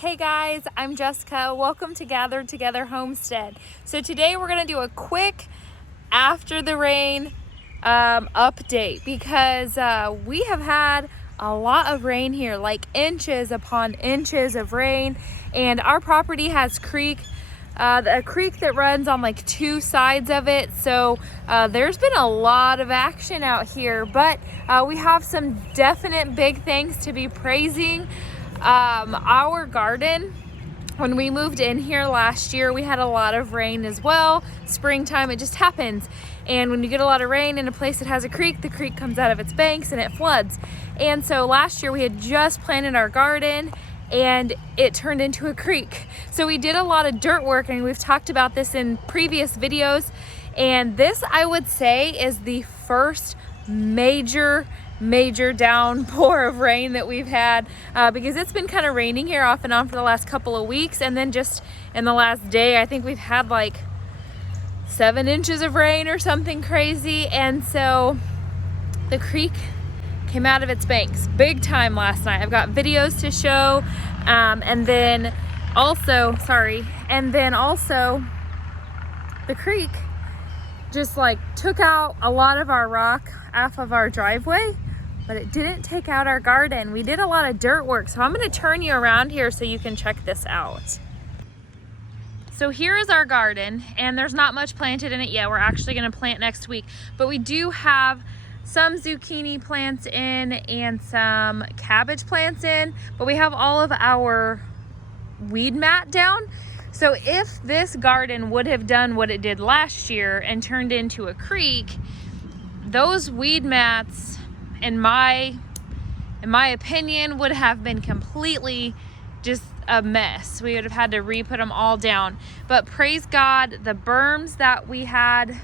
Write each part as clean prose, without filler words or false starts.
Hey guys, I'm Jessica. Welcome to Gathered Together Homestead. So today we're going to do a quick after the rain update because we have had a lot of rain here, like inches upon inches of rain, and our property has a creek that runs on like two sides of it. So there's been a lot of action out here, but we have some definite big things to be praising. Our garden, when we moved in here last year, we had a lot of rain as well. Springtime, it just happens. And when you get a lot of rain in a place that has a creek, the creek comes out of its banks and it floods. And so last year we had just planted our garden and it turned into a creek. So we did a lot of dirt work, and we've talked about this in previous videos. And this, I would say, is the first major downpour of rain that we've had because it's been kind of raining here off and on for the last couple of weeks, and then just in the last day I think we've had like 7 inches of rain or something crazy. And so the creek came out of its banks big time last night. I've got videos to show, and then also the creek just like took out a lot of our rock off of our driveway, but it didn't take out our garden. We did a lot of dirt work, so I'm going to turn you around here so you can check this out. So here is our garden, and there's not much planted in it yet. We're actually going to plant next week, but we do have some zucchini plants in and some cabbage plants in, but we have all of our weed mat down. So if this garden would have done what it did last year and turned into a creek, those weed mats, in my opinion, would have been completely just a mess. We would have had to re-put them all down. But praise God, the berms that we had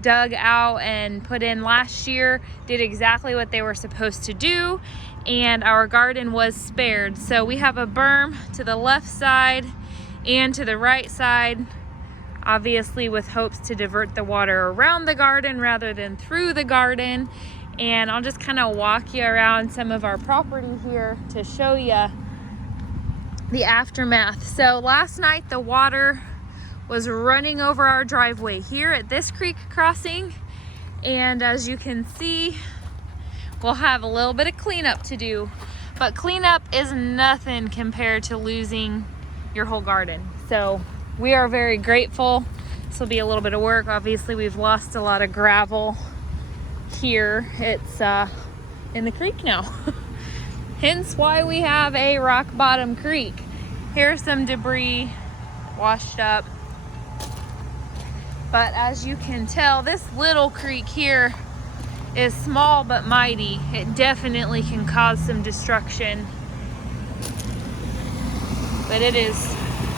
dug out and put in last year did exactly what they were supposed to do, and our garden was spared. So we have a berm to the left side and to the right side, obviously with hopes to divert the water around the garden rather than through the garden. And I'll just kind of walk you around some of our property here to show you the aftermath. So last night the water was running over our driveway here at this creek crossing, and as you can see, we'll have a little bit of cleanup to do, but cleanup is nothing compared to losing your whole garden. So we are very grateful. This will be a little bit of work. Obviously we've lost a lot of gravel here. It's in the creek now. Hence why we have a rock bottom creek. Here's some debris washed up, but as you can tell, this little creek here is small but mighty. It definitely can cause some destruction, but it is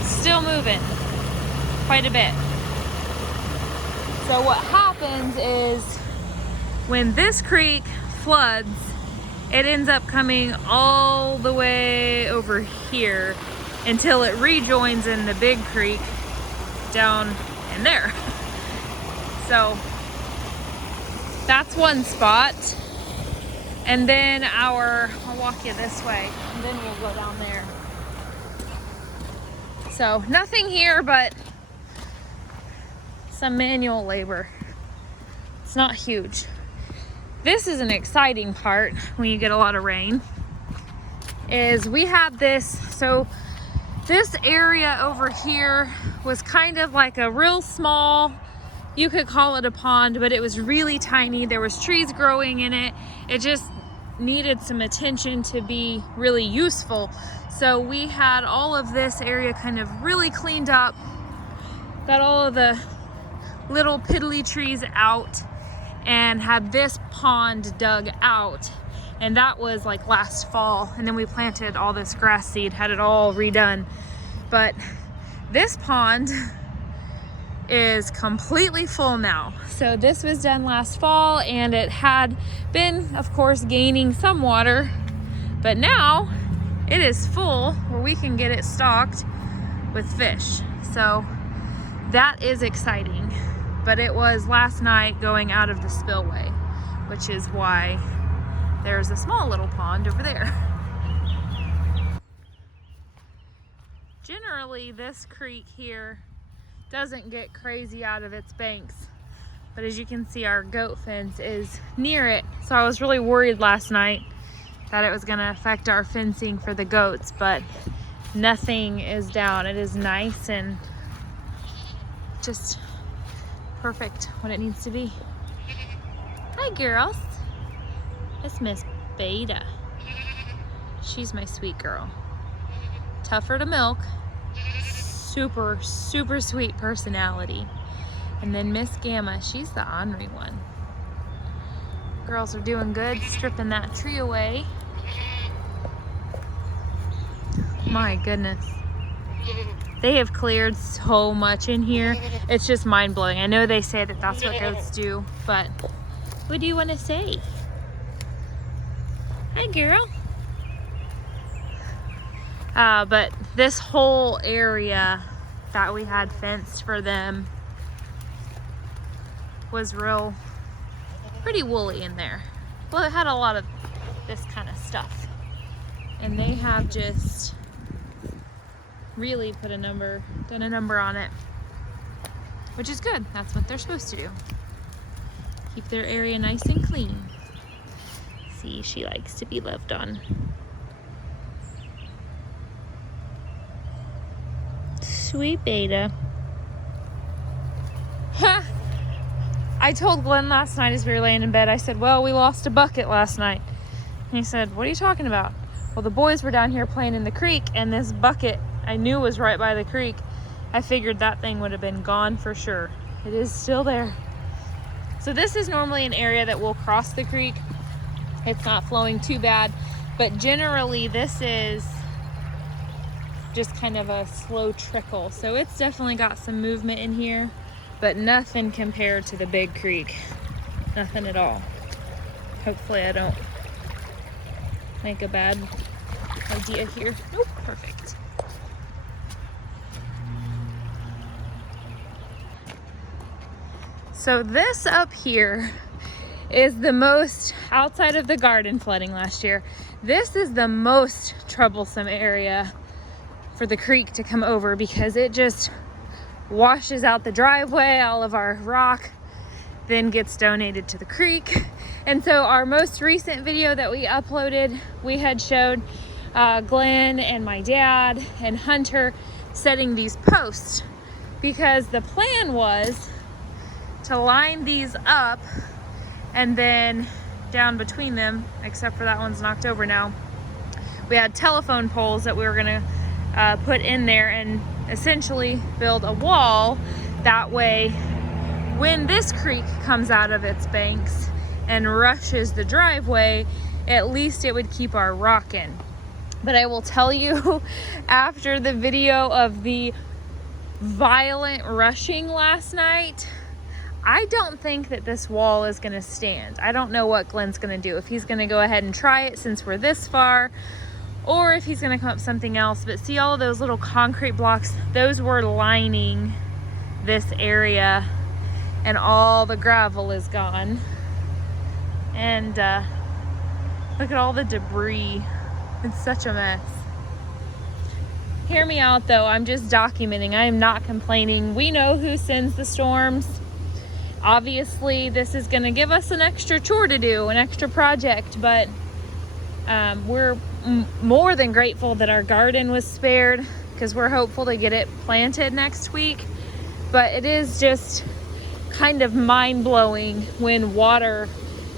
still moving quite a bit. So what happens is when this creek floods, it ends up coming all the way over here until it rejoins in the big creek down in there. So that's one spot. And then I'll walk you this way, and then we'll go down there. So nothing here but some manual labor. It's not huge. This is an exciting part when you get a lot of rain, is we have this. So this area over here was kind of like a real small, you could call it a pond, but it was really tiny. There was trees growing in it. It just needed some attention to be really useful. So we had all of this area kind of really cleaned up, got all of the little piddly trees out, and had this pond dug out. And that was like last fall. And then we planted all this grass seed, had it all redone. But this pond is completely full now. So this was done last fall, and it had been, of course, gaining some water, but now it is full where we can get it stocked with fish. So that is exciting. But it was last night going out of the spillway, which is why there's a small little pond over there. generally this creek here doesn't get crazy out of its banks. But as you can see, our goat fence is near it. So I was really worried last night that it was gonna affect our fencing for the goats, but nothing is down. It is nice and just perfect what it needs to be. Hi girls. It's Miss Beta. She's my sweet girl. Tougher to milk. Super, super sweet personality. And then Miss Gamma, she's the ornery one. Girls are doing good, stripping that tree away. My goodness. They have cleared so much in here. It's just mind-blowing. I know they say that that's what goats do, but what do you want to say? Hi, girl. But this whole area that we had fenced for them was pretty woolly in there. Well, it had a lot of this kind of stuff. And they have just really done a number on it, which is good. That's what they're supposed to do. Keep their area nice and clean. See, she likes to be loved on. Sweet Beta. Ha! I told Glenn last night as we were laying in bed, I said, well, we lost a bucket last night. And he said, what are you talking about? Well, the boys were down here playing in the creek, and this bucket I knew was right by the creek. I figured that thing would have been gone for sure. It is still there. So this is normally an area that will cross the creek. It's not flowing too bad, but generally this is just kind of a slow trickle. So it's definitely got some movement in here, but nothing compared to the big creek. Nothing at all. Hopefully I don't make a bad idea here. Nope, perfect. So this up here is the most, outside of the garden flooding last year, this is the most troublesome area for the creek to come over because it just washes out the driveway. All of our rock then gets donated to the creek. And so our most recent video that we uploaded, we had showed Glenn and my dad and Hunter setting these posts because the plan was to line these up and then down between them, except for that one's knocked over now, we had telephone poles that we were gonna put in there and essentially build a wall. That way, when this creek comes out of its banks and rushes the driveway, at least it would keep our rock in. But I will tell you, after the video of the violent rushing last night, I don't think that this wall is gonna stand. I don't know what Glenn's gonna do. If he's gonna go ahead and try it since we're this far, or if he's gonna come up with something else. But see all of those little concrete blocks? Those were lining this area, and all the gravel is gone. And look at all the debris. It's such a mess. Hear me out though, I'm just documenting. I am not complaining. We know who sends the storms. Obviously, this is gonna give us an extra chore to do, an extra project, but we're more than grateful that our garden was spared because we're hopeful to get it planted next week. But it is just kind of mind-blowing when water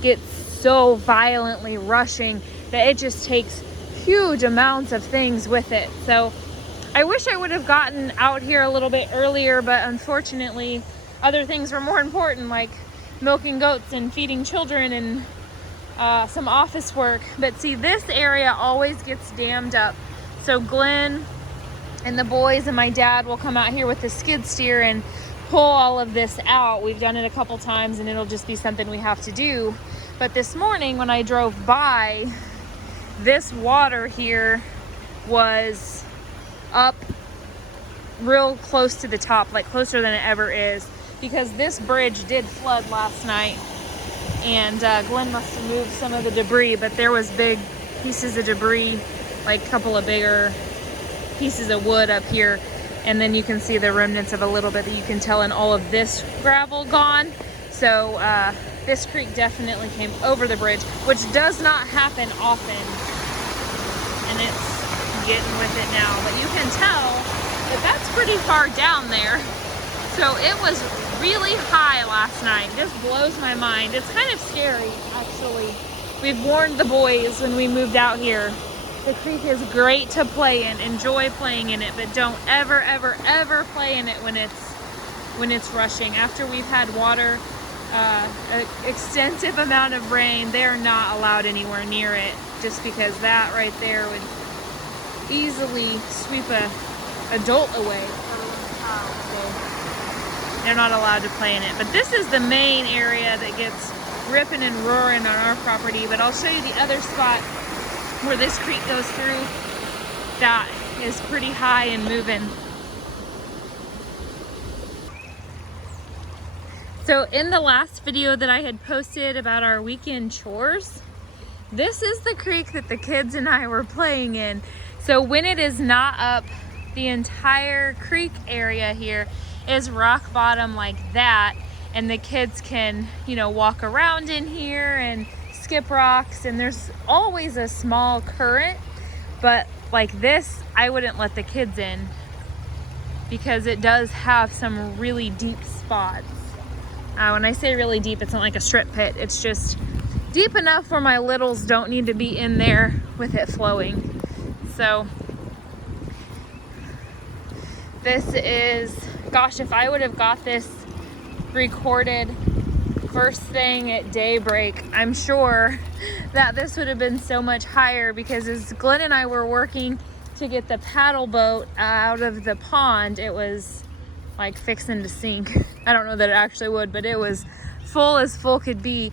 gets so violently rushing that it just takes huge amounts of things with it. So I wish I would have gotten out here a little bit earlier, but unfortunately other things were more important, like milking goats and feeding children and some office work. But see, this area always gets dammed up. So Glenn and the boys and my dad will come out here with the skid steer and pull all of this out. We've done it a couple times and it'll just be something we have to do. But this morning when I drove by, this water here was up real close to the top, like closer than it ever is, because this bridge did flood last night. And Glenn must have moved some of the debris, but there was big pieces of debris, like a couple of bigger pieces of wood up here. And then you can see the remnants of a little bit that you can tell in all of this gravel gone. So this creek definitely came over the bridge, which does not happen often. And it's getting with it now, but you can tell that that's pretty far down there. So it was really high last night. This blows my mind. It's kind of scary, actually. We've warned the boys when we moved out here. The creek is great to play in, enjoy playing in it, but don't ever, ever, ever play in it when it's rushing. After we've had water, an extensive amount of rain, they're not allowed anywhere near it, just because that right there would easily sweep a adult away. So they're not allowed to play in it. But this is the main area that gets ripping and roaring on our property. But I'll show you the other spot where this creek goes through. That is pretty high and moving. So in the last video that I had posted about our weekend chores, this is the creek that the kids and I were playing in. So when it is not up, the entire creek area here is rock bottom like that, and the kids can, you know, walk around in here and skip rocks, and there's always a small current. But like this, I wouldn't let the kids in because it does have some really deep spots. When I say really deep, it's not like a strip pit. It's just deep enough where my littles don't need to be in there with it flowing. So this is, gosh, if I would have got this recorded first thing at daybreak, I'm sure that this would have been so much higher, because as Glenn and I were working to get the paddle boat out of the pond, it was like fixing to sink. I don't know that it actually would, but it was full as full could be.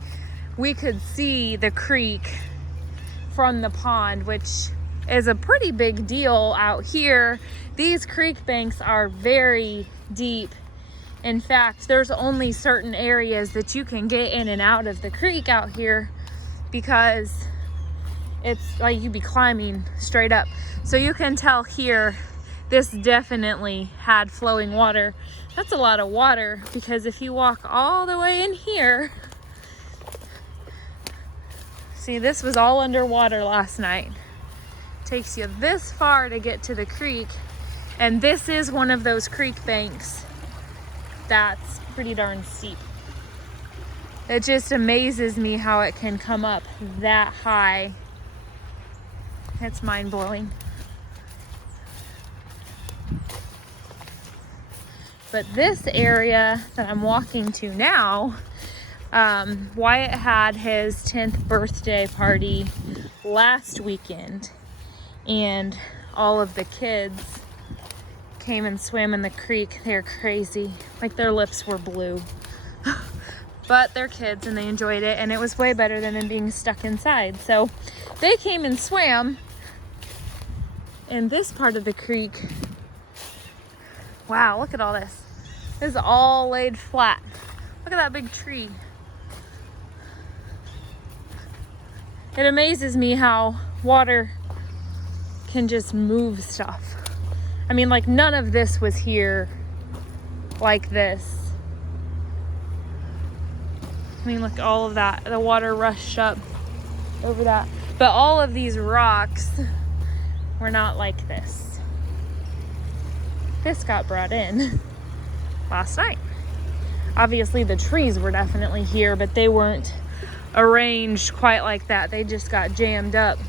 We could see the creek from the pond, which is a pretty big deal out here. These creek banks are very deep. In fact, there's only certain areas that you can get in and out of the creek out here, because it's like you'd be climbing straight up. So you can tell here, this definitely had flowing water. That's a lot of water, because if you walk all the way in here, see, this was all underwater last night. Takes you this far to get to the creek, and this is one of those creek banks that's pretty darn steep. It just amazes me how it can come up that high. It's mind-blowing. But this area that I'm walking to now, Wyatt had his 10th birthday party last weekend, and all of the kids came and swam in the creek. They're crazy. Like, their lips were blue. But they're kids and they enjoyed it, and it was way better than them being stuck inside. So they came and swam in this part of the creek. Wow, look at all this. This is all laid flat. Look at that big tree. It amazes me how water can just move stuff. I mean, like, none of this was here like this. I mean, look, all of that. The water rushed up over that. But all of these rocks were not like this. This got brought in last night. Obviously, the trees were definitely here, but they weren't arranged quite like that. They just got jammed up.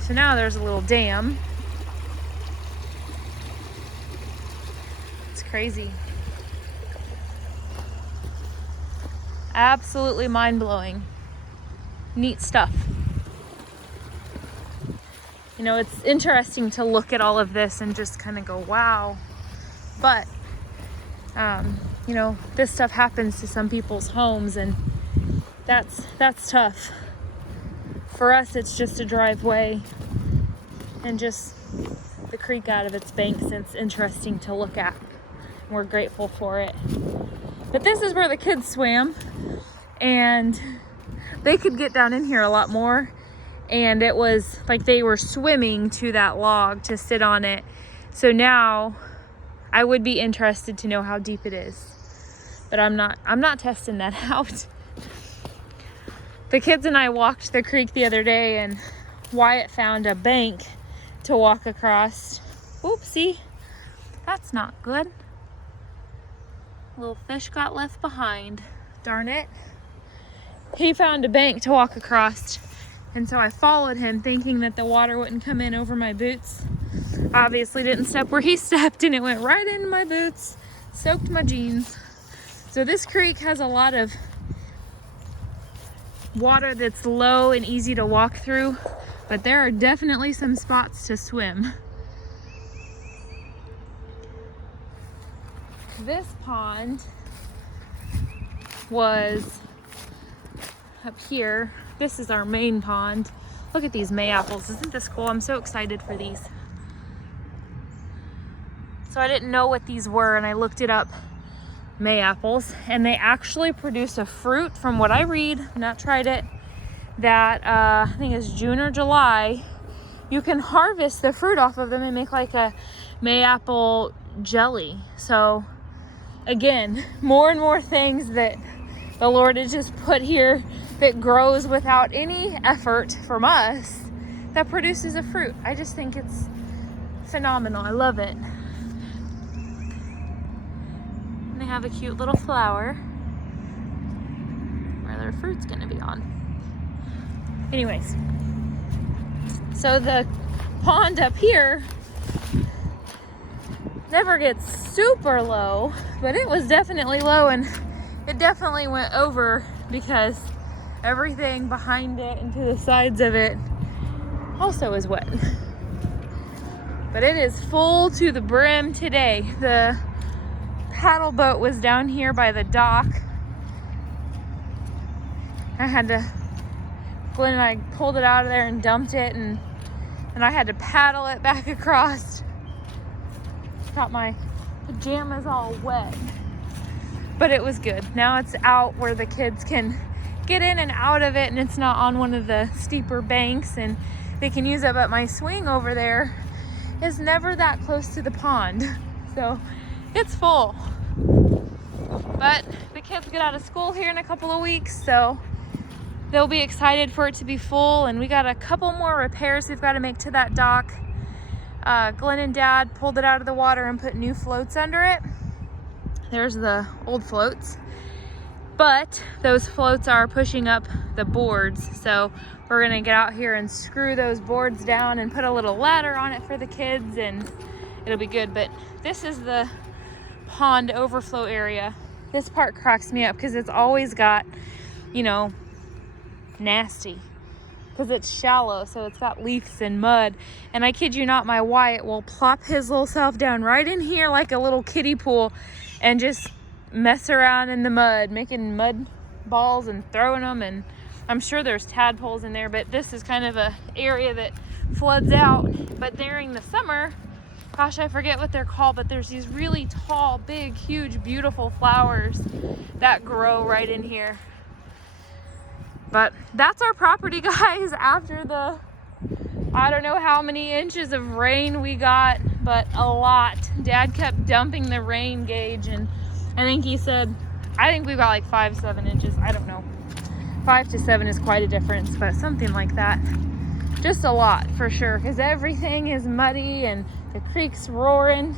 So now there's a little dam. It's crazy. Absolutely mind-blowing. Neat stuff. You know, it's interesting to look at all of this and just kind of go, wow. But, you know, this stuff happens to some people's homes, and that's tough. For us, it's just a driveway and just the creek out of its banks. It's interesting to look at. We're grateful for it. But this is where the kids swam, and they could get down in here a lot more. And it was like they were swimming to that log to sit on it. So now I would be interested to know how deep it is. But I'm not testing that out. The kids and I walked the creek the other day, and Wyatt found a bank to walk across. Oopsie, that's not good. Little fish got left behind. Darn it. He found a bank to walk across, and so I followed him thinking that the water wouldn't come in over my boots. Obviously didn't step where he stepped, and it went right into my boots, soaked my jeans. So this creek has a lot of water that's low and easy to walk through, but there are definitely some spots to swim. This pond was up here. This is our main pond. Look at these May apples. Isn't this cool? I'm so excited for these. So I didn't know what these were, and I looked it up. May apples, and they actually produce a fruit, from what I read, not tried it, that I think it's June or July. You can harvest the fruit off of them and make like a May apple jelly. So again, more and more things that the Lord has just put here that grows without any effort from us, that produces a fruit. I just think it's phenomenal. I love it. They have a cute little flower where their fruit's gonna be on. Anyways, so the pond up here never gets super low, but it was definitely low, and it definitely went over because everything behind it and to the sides of it also is wet. But it is full to the brim today. The paddle boat was down here by the dock. Glenn and I pulled it out of there and dumped it, and I had to paddle it back across. Got my pajamas all wet, but it was good. Now it's out where the kids can get in and out of it, and it's not on one of the steeper banks, and they can use it. But my swing over there is never that close to the pond, so it's full. But the kids get out of school here in a couple of weeks, so they'll be excited for it to be full. And we got a couple more repairs we've got to make to that dock. Glenn and Dad pulled it out of the water and put new floats under it. There's the old floats, but those floats are pushing up the boards, so we're gonna get out here and screw those boards down and put a little ladder on it for the kids, and it'll be good. But this is the pond overflow area. This part cracks me up because it's always got, you know, nasty, because it's shallow, so it's got leaves and mud. And I kid you not, my Wyatt will plop his little self down right in here like a little kiddie pool and just mess around in the mud, making mud balls and throwing them. And I'm sure there's tadpoles in there, but this is kind of a area that floods out. But during the summer, gosh, I forget what they're called, but there's these really tall, big, huge, beautiful flowers that grow right in here. But that's our property, guys, after the, I don't know how many inches of rain we got, but a lot. Dad kept dumping the rain gauge, and I think he said, I think we got like 5-7 inches. I don't know. 5 to 7 is quite a difference, but something like that. Just a lot for sure, because everything is muddy and the creek's roaring.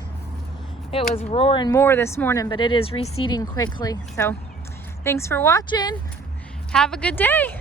It was roaring more this morning, but it is receding quickly. So thanks for watching. Have a good day.